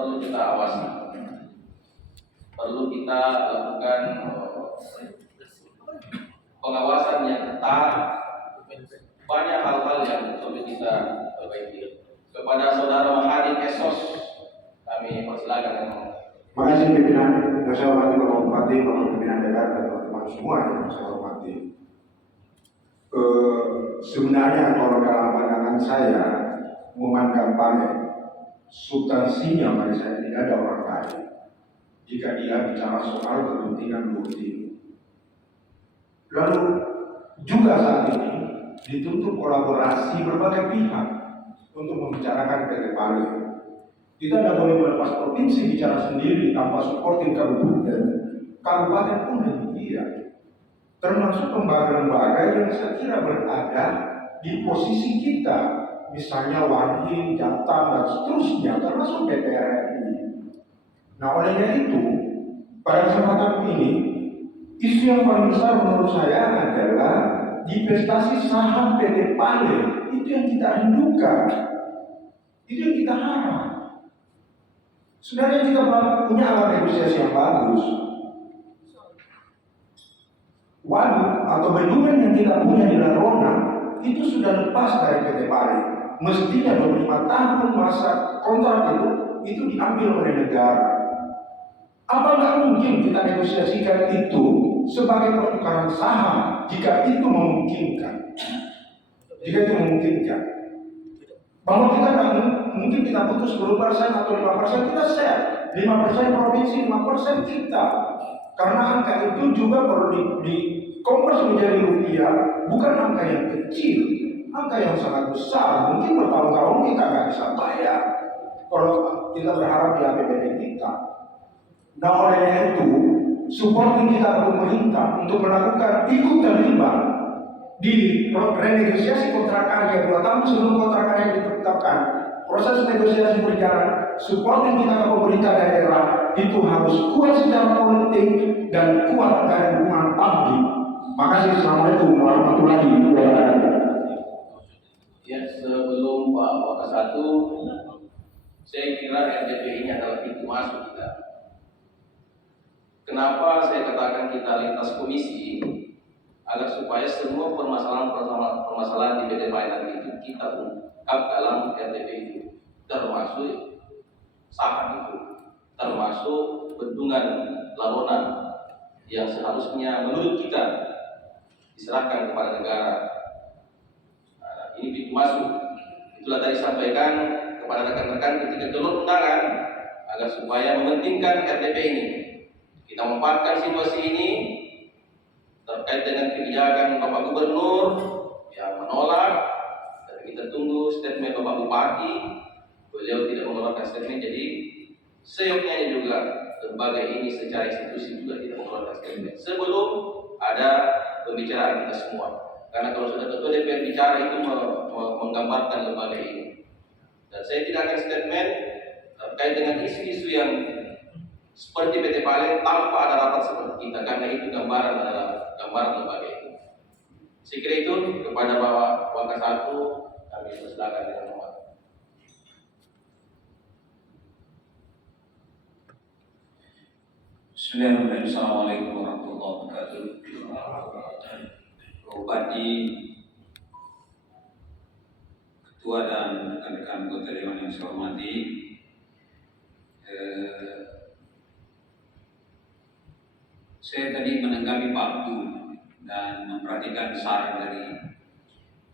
perlu kita awasi, perlu kita lakukan pengawasan yang ketat. Banyak hal-hal yang perlu kita perbaiki. Kepada saudara Mahadi Esos, kami persilakan. Terima kasih pimpinan yang saya hormati, Bapak Bupati, Bapak pimpinan daerah, dan teman-teman semua yang saya hormati. Sebenarnya kalau dalam pandangan saya memandang panen, substansinya bagi saya tidak ada orang lain. Jika dia bicara soal kepentingan Luhut. Lalu juga saat ini dituntut kolaborasi berbagai pihak untuk membicarakan PT Pale. Kita tidak boleh melepas provinsi bicara sendiri tanpa supporting kabupaten. Kabupaten pun demikian. Termasuk lembaga-lembaga yang saya kira berada di posisi kita, misalnya Warhi, Jatang, dan seterusnya, termasuk DPR RI. Nah, olehnya itu, pada kesempatan ini, isu yang paling besar menurut saya adalah divestasi saham PT Pale. Itu yang kita rindukan, itu yang kita harap. Sebenarnya kita punya alat negosiasi yang bagus. Waduk atau bendungan yang kita punya di Larona itu sudah lepas dari PT Pale. Mestinya 25 tahun masa kontrak itu diambil oleh negara. Apa nggak mungkin kita negosiasikan itu sebagai pertukaran saham jika itu memungkinkan? Jika itu memungkinkan, bahwa kita nggak mungkin kita putus 10% atau 5%, kita share 5% provinsi, 5% kita. Karena angka itu juga perlu dikonvers menjadi rupiah, bukan angka yang kecil, angka yang sangat besar. Mungkin bertahun-tahun kita nggak bisa bayar kalau kita berharap di APBD kita. Nah, oleh itu, supporting kita ke pemerintah untuk melakukan ikut terlibat di renegosiasi kontrak karya 2 tahun sebelum kontrak karya ditetapkan. Proses negosiasi berjalan, supporting kita ke pemerintah daerah itu harus kuat secara politik dan kuat dari dukungan publik. Makasih. Assalamualaikum warahmatullahi wabarakatuh. Ya, sebelum Pak Wakasatu, saya kira RDP ini adalah pintu masuk kita. Kenapa saya katakan kita lintas komisi? Agar supaya semua permasalahan di PT Pale nanti itu kita ungkap dalam RDP itu, termasuk saham itu, termasuk bendungan Larona yang seharusnya menurut kita diserahkan kepada negara. Nah, ini pintu masuk. Itulah tadi sampaikan kepada rekan-rekan ketika keluar undangan agar supaya mementingkan RDP ini. Kita memanfaatkan situasi ini terkait dengan kebijakan Bapak Gubernur yang menolak, dan kita tunggu statement Bapak Bupati. Beliau tidak mengeluarkan statement, jadi seyogyanya juga lembaga ini secara institusi juga tidak mengeluarkan statement sebelum ada pembicaraan kita semua. Karena kalau sudah ketua DPR bicara itu menggambarkan lembaga ini, dan saya tidak akan statement terkait dengan isu-isu yang seperti PT Pale tanpa ada rapat seperti kita, karena itu gambaran adalah gambaran lembaga itu. Saya kira itu. Kepada Bapak Wakasatu kami persilakan dengan hormat. Bismillahirrahmanirrahim. Assalamualaikum warahmatullahi wabarakatuh. Bupati, Ketua dan rekan-rekan anggota Dewan yang saya hormati, saya tadi menanggapi Pak Abdul dan memperhatikan saran dari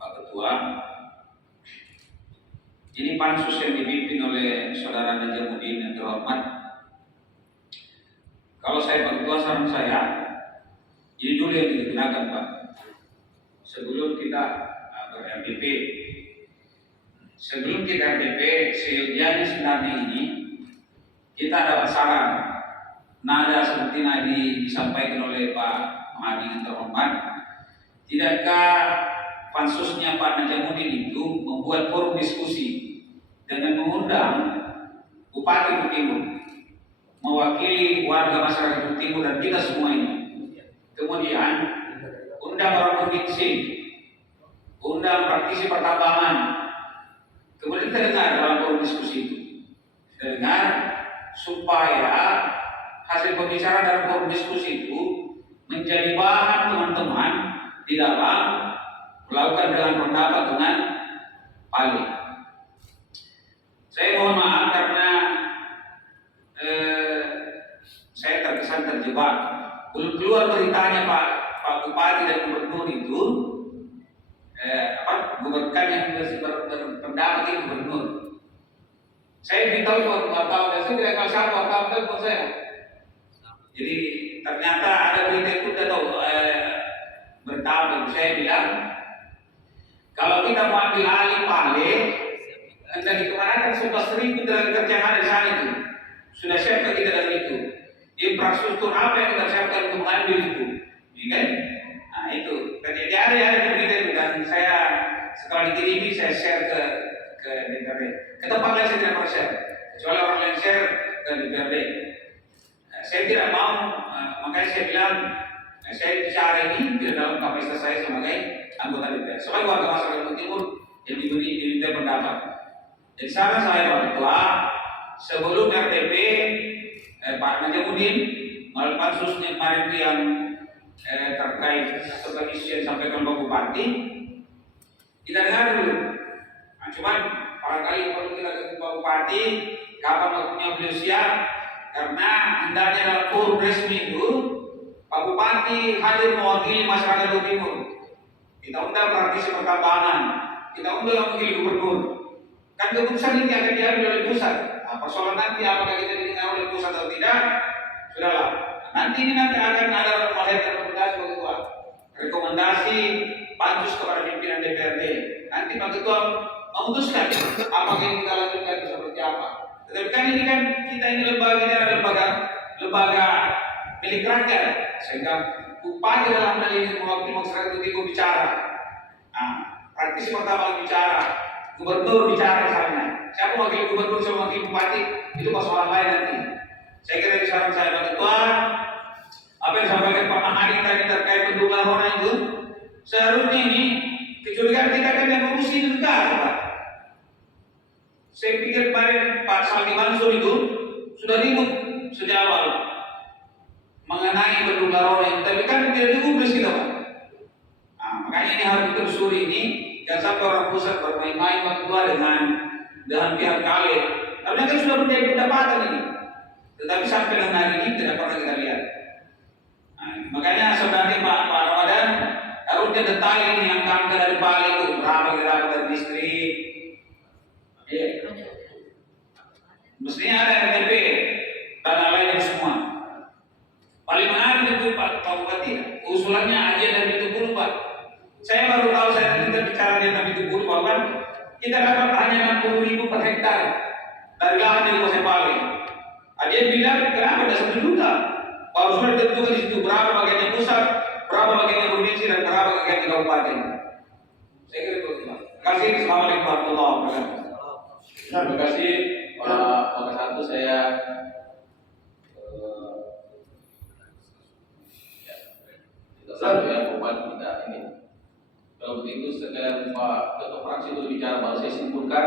Pak Ketua. Ini pansus yang dipimpin oleh Saudara Najamuddin yang terhormat. Kalau saya Pak Ketua, saran saya, ini dulu yang digunakan Pak. Sebelum kita ber-RDP, seyogyanya sebenarnya ini kita ada saran. Nada seperti tadi disampaikan oleh Pak Mahadi yang terhormat, tidakkah pansusnya Pak Najamuddin itu membuat forum diskusi dengan mengundang Bupati Bukit Timur, mewakili warga masyarakat Bukit Timur dan kita semua ini. Kemudian undang orang provinsi, undang praktisi pertambangan. Kemudian kita dengar dalam forum diskusi itu, kita dengar supaya hasil pembicaraan dan forum diskusi itu menjadi bahan teman-teman di dalam melakukan dengan pendapat dengan Pali. Saya mohon maaf karena saya terkesan terjebak. Belum keluar beritanya Pak Bupati dan Gubernur itu, gubernur yang berpendapat itu Gubernur. Saya beritahu wartawan, dan saya tidak kenal siapa wartawan telepon saya. Jadi ternyata ada berita itu tahu bertambah. Saya bilang, kalau kita mau ambil alih Pale, dan dikemanakan 11.000 tenaga kerja yang ada di sana itu, sudah siapkan kita dari itu. Infrastruktur apa yang kita siapkan untuk mengambil itu, ya kan? Nah itu, jadi ada berita itu, dan saya setelah dikirimi saya share ke DPRD. Ke tempat lain saya tidak pernah share, kecuali orang lain share ke DPRD. Saya tidak mau, makanya saya bilang saya bicara ini tidak dalam kapasitas saya sebagai anggota DPR, sebagai warga masyarakat Timur yang diminta pendapat. Jadi saran saya Pak Ketua, sebelum RTP Pak Najamudin melalui pansusnya kemarin itu yang terkait isu yang disampaikan Pak Bupati, kita dengar dulu. Nah, cuman barangkali perlu kita ke Pak Bupati kapan waktunya beliau siap, karena hendaknya dalam forum resmi itu Pak Bupati hadir mewakili masyarakat Jawa Timur. Kita undang praktisi pertambangan, kita undang wakil gubernur. Kan keputusan ini akan diambil oleh pusat. Nah, persoalan nanti apakah kita didengar oleh pusat atau tidak, sudahlah. Nanti akan ada rekomendasi Pak Ketua. Rekomendasi pansus kepada pimpinan DPRD. Nanti Pak Ketua memutuskan apakah yang kita lanjutkan itu seperti apa. Tetapi kan ini kan kita ini lembaga milik rakyat, sehingga Bupati dalam hal ini mewakili masyarakat itu bicara. Nah, praktisi pertama bicara, Gubernur bicara misalnya. Siapa wakil Gubernur, siapa wakil Bupati, itu persoalan lain nanti. Saya kira di saran saya Pak Ketua, apa yang disampaikan Pak Mahadi tadi terkait pendukung Larona itu, seharusnya ini kecurigaan kita kan yang mengurusi negara, Pak. Saya pikir kemarin Pak Saldi Mansur itu sudah ribut sejak awal mengenai pendukung Larona, tapi kan tidak digubris kita, Pak. Nah, makanya ini harus ditelusuri ini, jangan sampai orang pusat bermain-main Pak Ketua dengan pihak kalian. Karena kan sudah menjadi pendapatan ini, tetapi sampai dengan hari ini tidak pernah kita lihat. Nah, makanya sebenarnya Pak Ramadan harusnya detail ini yang kami dari Bali itu berapa kira-kira dari distrik. Mestinya ada RTP dan lainnya semua. Paling menarik itu Pak Bupati, usulannya aja dari itu dulu Pak. Saya baru tahu, saya tidak bicara tentang itu dulu bahwa kita dapat hanya 60.000 per hektar dari lahan di Kabupaten Bali. Dia bilang kenapa ada 1 juta? Baru sudah ditentukan di situ berapa bagiannya pusat, berapa bagiannya provinsi, dan berapa bagiannya kabupaten. Saya kira itu. Terima kasih. Assalamualaikum warahmatullahi wabarakatuh. Terima kasih Pak Satu. Saya kita satu ya Bupati kita ini. Kalau begitu sekalian Pak Ketua Fraksi itu bicara, baru saya simpulkan.